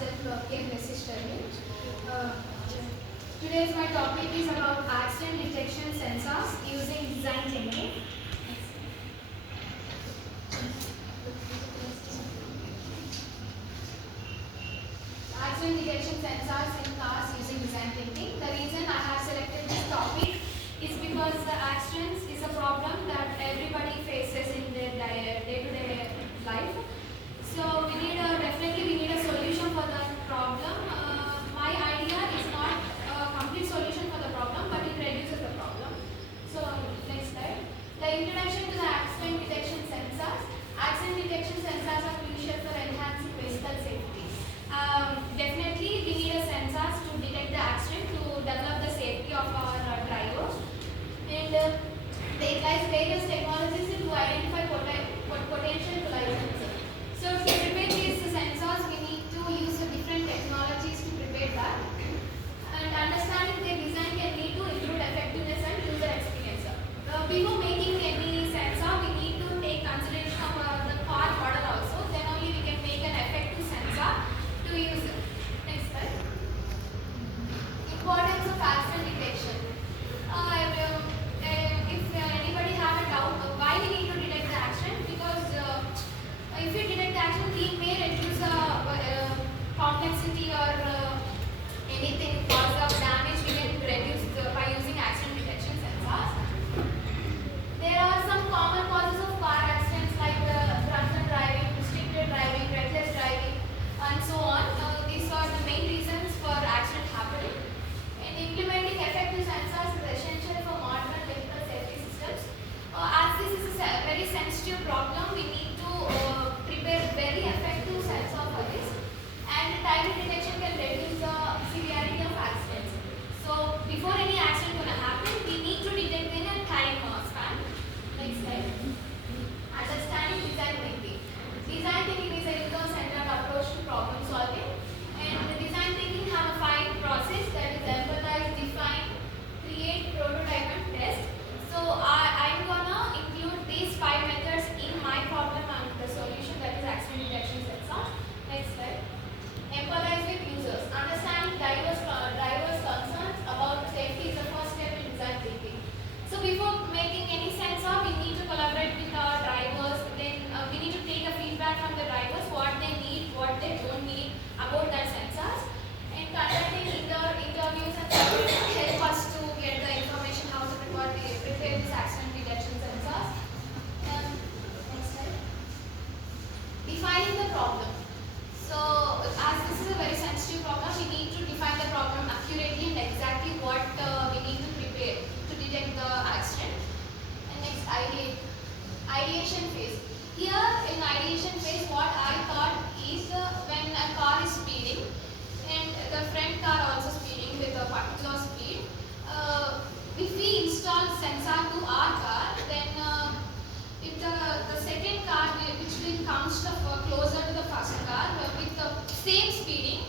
myself K. Resistoril. Uh, Today's my topic is about accident detection sensors using design technique. Accident detection sensors in cars using design thinking. The reason I have selected this topic is because the accidents is a problem that everybody faces in their day-to-day life. So definitely we need a solution for the problem. My idea is not a complete solution for the problem, but it reduces the problem. So next slide. The introduction to the accident detection sensors. Accident detection sensors are crucial for enhancing vehicle safety. Definitely we need a sensors to detect the accident to develop the safety of our drivers, and they utilize various technologies to identify potential collisions. So to prepare these sensors we need to use different technologies to prepare that, and understanding their design can lead to improved effectiveness and user experience. Before making any sensor we need to take consideration of the car model also, then only we can make an effective sensor to use it. Next slide. Importance of accident detection. If anybody have a doubt of why we need to detect the accident, because if we detect the accident, we may reduce complexity or anything cause of damage we can reduce by using accident detection sensors. There are some common causes of car accidents like drunken driving, restricted driving, reckless driving, and so on. These are the main reasons for accident happening. And implementing effective sensors is essential for modern vehicle safety systems. As this is a very sensitive problem, we need to prepare very effective sensor for this. And timely detection can reduce the severity of accidents. So before any accident gonna happen, we need to detect in a time span. Next slide. Understanding design thinking. Design thinking is a user-centered approach to problem solving. And the design thinking have a 5 process, that is empathize, define, create, prototype, and test. So I'm gonna include these 5 methods in my problem and the solution, that is accident detection sensor. Next slide. Empathize with users. Understanding drivers' concerns about safety is the first step in design thinking. So before making any sensor, we need to collaborate with our drivers. Then we need to take a feedback from the drivers, what they need, what they don't need about that sensors. And conducting interviews and surveys help us to get the information how to prepare this accident detection sensors. Next slide. Defining the problem. So as this is a very sensitive problem, we need to define the problem accurately and exactly what we need to prepare to detect the accident. And next, ideation phase. Here in ideation phase, what I thought is when a car is speeding and the front car also speeding with a particular speed, if we install sensor to our car, then if the second car which will come closer to the first car with the same speeding,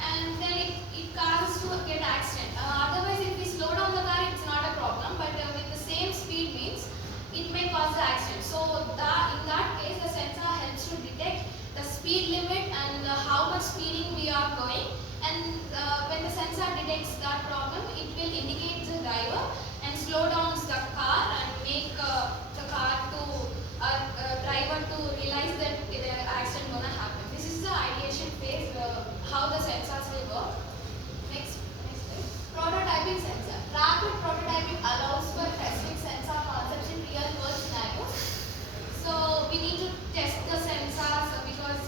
and then it causes to get accident. Otherwise, if we slow down the car, it's not a problem, but with the same speed means it may cause the accident. So in that case, the sensor helps to detect the speed limit and how much speeding we are going. And when the sensor detects that problem, it will indicate the driver and slow down the car and make the car to driver to realize that the accident gonna happen. This is the ideation phase, how the sensors will work. Next slide. Prototyping sensor. Rapid prototyping allows for testing sensor concepts in real world scenarios. So we need to test the sensors because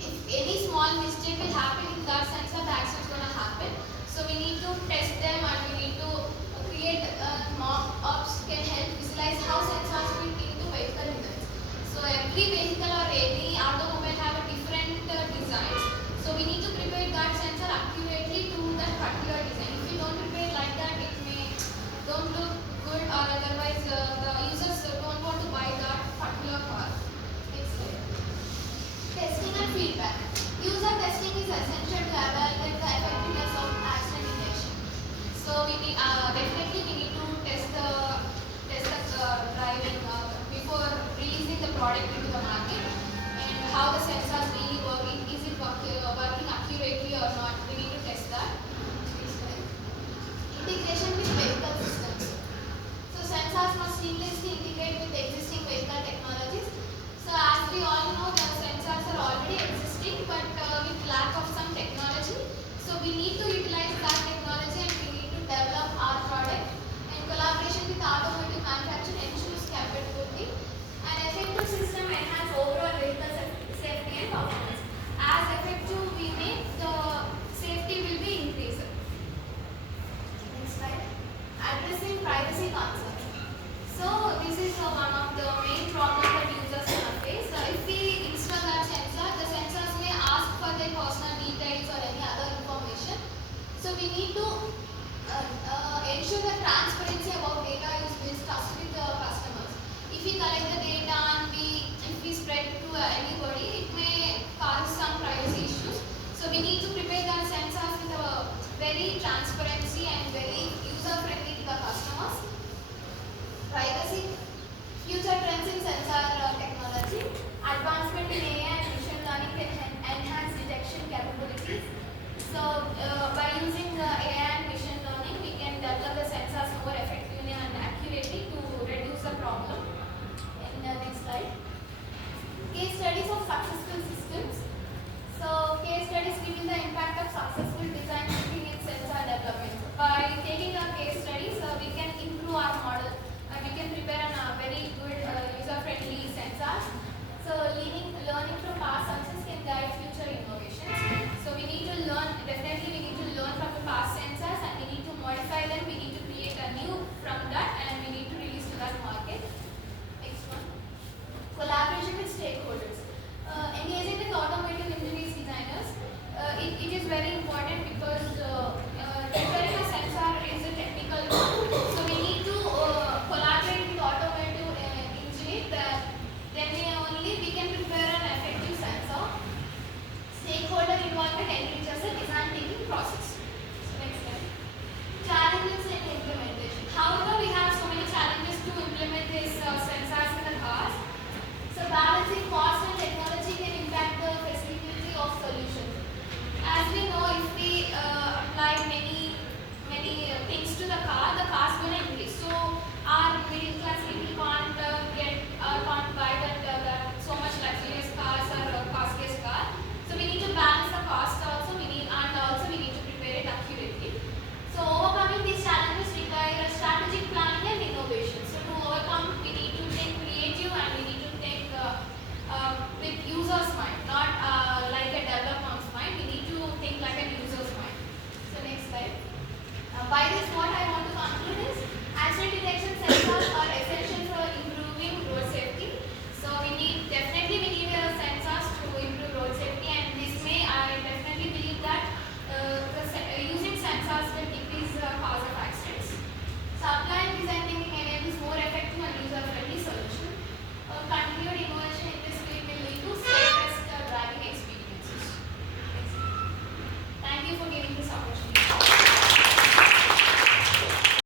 if any small mistake will happen in that sensor, the accident is gonna happen. So we need to test them and we need to create mock-ups can help visualize how sensors fit into vehicle designs. So every vehicle or any automobile have a different designs. So we need to prepare that sensor accurately to the already existing, but with lack of some technology. So we need to utilize that technology and we need to develop our product in collaboration with automotive manufacturer ensures capability and effective system enhance overall vehicle safety and performance.